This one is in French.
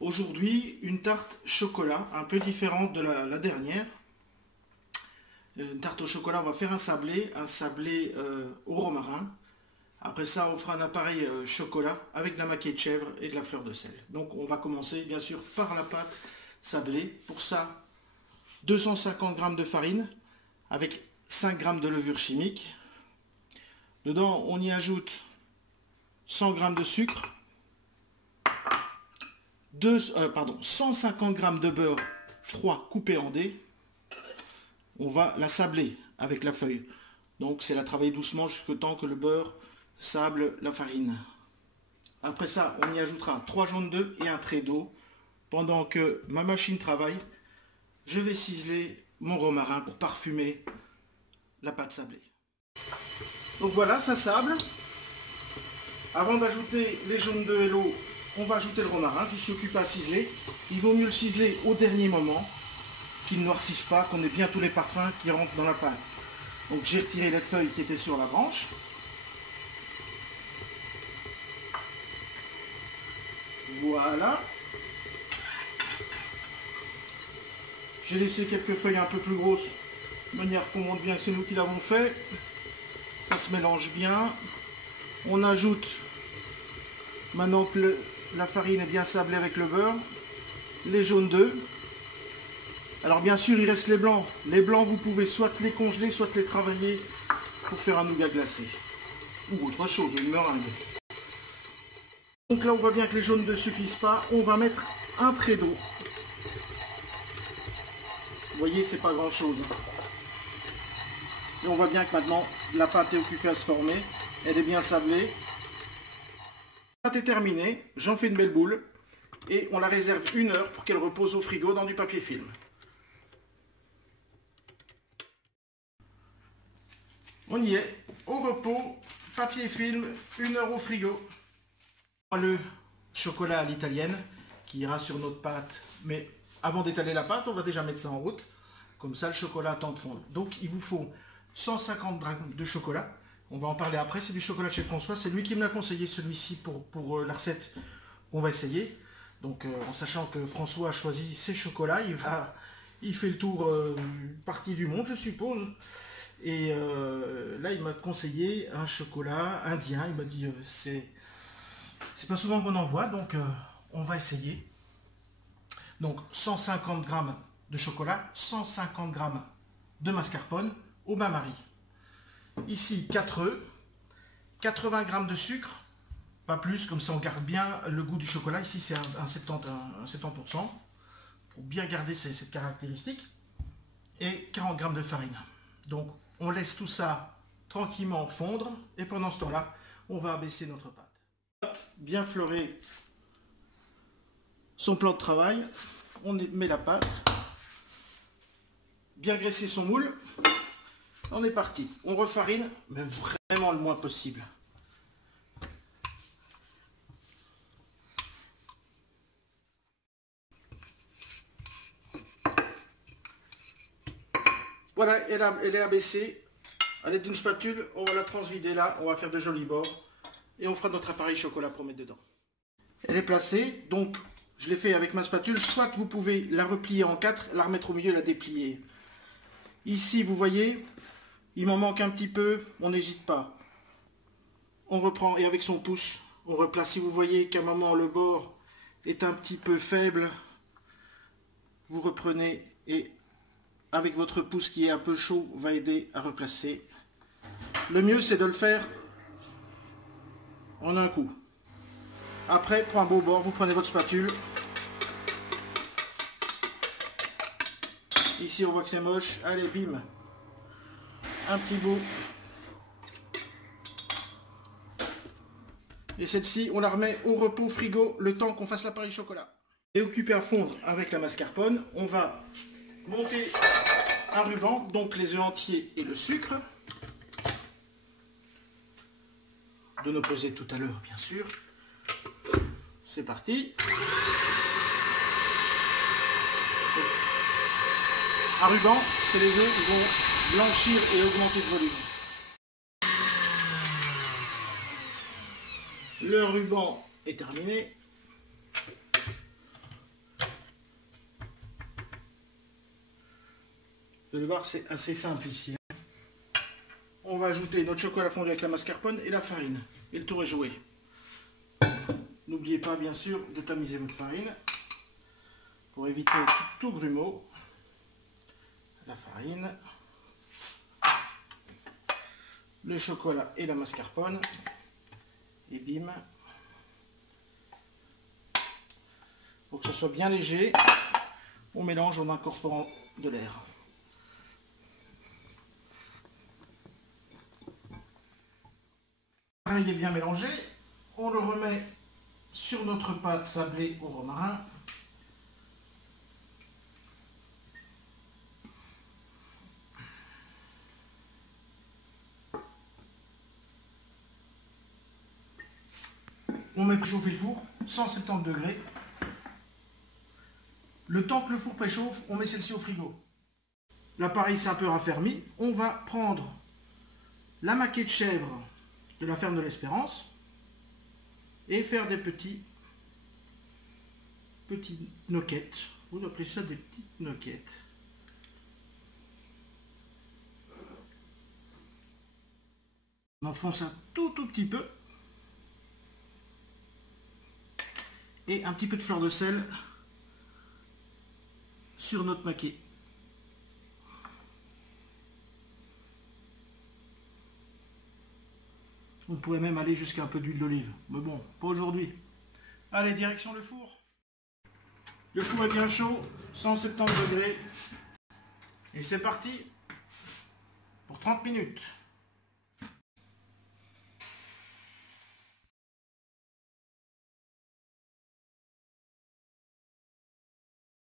Aujourd'hui, une tarte chocolat, un peu différente de la dernière. Une tarte au chocolat, on va faire un sablé au romarin. Après ça, on fera un appareil chocolat avec de la maquille de chèvre et de la fleur de sel. Donc on va commencer bien sûr par la pâte sablée. Pour ça, 250 g de farine avec 5 g de levure chimique. Dedans, on y ajoute 100 g de sucre, 150 g de beurre froid coupé en dés. On va la sabler avec la feuille. Donc c'est la travailler doucement jusqu'au temps que le beurre sable la farine. Après ça, on y ajoutera 3 jaunes d'œufs et un trait d'eau. Pendant que ma machine travaille, je vais ciseler mon romarin pour parfumer la pâte sablée. Donc voilà, ça sable. Avant d'ajouter les jaunes d'œufs et l'eau, on va ajouter le romarin qui s'occupe à ciseler. Il vaut mieux le ciseler au dernier moment, qu'il ne noircisse pas, qu'on ait bien tous les parfums qui rentrent dans la pâte. Donc j'ai retiré les feuilles qui étaient sur la branche. Voilà. J'ai laissé quelques feuilles un peu plus grosses, de manière qu'on montre bien que c'est nous qui l'avons fait. Ça se mélange bien. On ajoute, maintenant que la farine est bien sablée avec le beurre, les jaunes d'œufs. Alors bien sûr, il reste les blancs. Les blancs, vous pouvez soit les congeler, soit les travailler pour faire un nougat glacé. Ou autre chose, une meringue. Donc là, on voit bien que les jaunes d'œufs ne suffisent pas. On va mettre un trait d'eau. Vous voyez, c'est pas grand chose. Et on voit bien que maintenant, la pâte est occupée à se former. Elle est bien sablée. La pâte est terminée. J'en fais une belle boule. Et on la réserve 1 heure pour qu'elle repose au frigo dans du papier film. On y est, au repos, papier film, 1 heure au frigo. Le chocolat à l'italienne qui ira sur notre pâte. Mais avant d'étaler la pâte, on va déjà mettre ça en route. Comme ça, le chocolat attend de fondre. Donc, il vous faut 150 g de chocolat. On va en parler après. C'est du chocolat de chez François. C'est lui qui me l'a conseillé, celui-ci, pour la recette qu'on va essayer. Donc, en sachant que François a choisi ses chocolats, il fait le tour partie du monde, je suppose. Et là, il m'a conseillé un chocolat indien. Il m'a dit, c'est pas souvent qu'on en voit, donc on va essayer. Donc, 150 g de chocolat, 150 g de mascarpone au bain-marie. Ici, 4 œufs, 80 g de sucre, pas plus, comme ça on garde bien le goût du chocolat. Ici, c'est un 70%, pour bien garder cette caractéristique. Et 40 g de farine. Donc, on laisse tout ça tranquillement fondre. Et pendant ce temps-là, on va abaisser notre pâte. Bien fleurer son plan de travail. On met la pâte. Bien graisser son moule. On est parti. On refarine, mais vraiment le moins possible. Voilà, elle est abaissée. À l'aide d'une spatule, on va la transvider là. On va faire de jolis bords. Et on fera notre appareil chocolat pour mettre dedans. Elle est placée. Donc, je l'ai fait avec ma spatule. Soit vous pouvez la replier en 4, la remettre au milieu et la déplier. Ici, vous voyez, il m'en manque un petit peu. On n'hésite pas. On reprend et avec son pouce, on replace. Si vous voyez qu'à un moment, le bord est un petit peu faible, vous reprenez et avec votre pouce qui est un peu chaud, va aider à replacer. Le mieux, c'est de le faire en un coup. Après, pour un beau bord, vous prenez votre spatule. Ici, on voit que c'est moche. Allez, bim. Un petit bout. Et celle-ci, on la remet au repos frigo le temps qu'on fasse l'appareil chocolat. Et occupé à fondre avec la mascarpone, on va monter un ruban, donc les œufs entiers et le sucre. De nos pesées tout à l'heure, bien sûr. C'est parti. Un ruban, c'est les œufs qui vont blanchir et augmenter de volume. Le ruban est terminé. Vous allez voir, c'est assez simple ici. On va ajouter notre chocolat fondu avec la mascarpone et la farine. Et le tour est joué. N'oubliez pas bien sûr de tamiser votre farine pour éviter tout grumeau. La farine, le chocolat et la mascarpone. Et bim. Pour que ce soit bien léger, on mélange en incorporant de l'air. Il est bien mélangé, on le remet sur notre pâte sablée au romarin. On met préchauffer le four, 170 degrés. Le temps que le four préchauffe, on met celle-ci au frigo. L'appareil s'est un peu raffermi. On va prendre la maquée de chèvre de la ferme de l'Espérance et faire des petites noquettes. Vous appelez ça des petites noquettes. On enfonce un tout petit peu. Et un petit peu de fleur de sel sur notre maquet. On pourrait même aller jusqu'à un peu d'huile d'olive. Mais bon, pas aujourd'hui. Allez, direction le four. Le four est bien chaud, 170 degrés. Et c'est parti pour 30 minutes.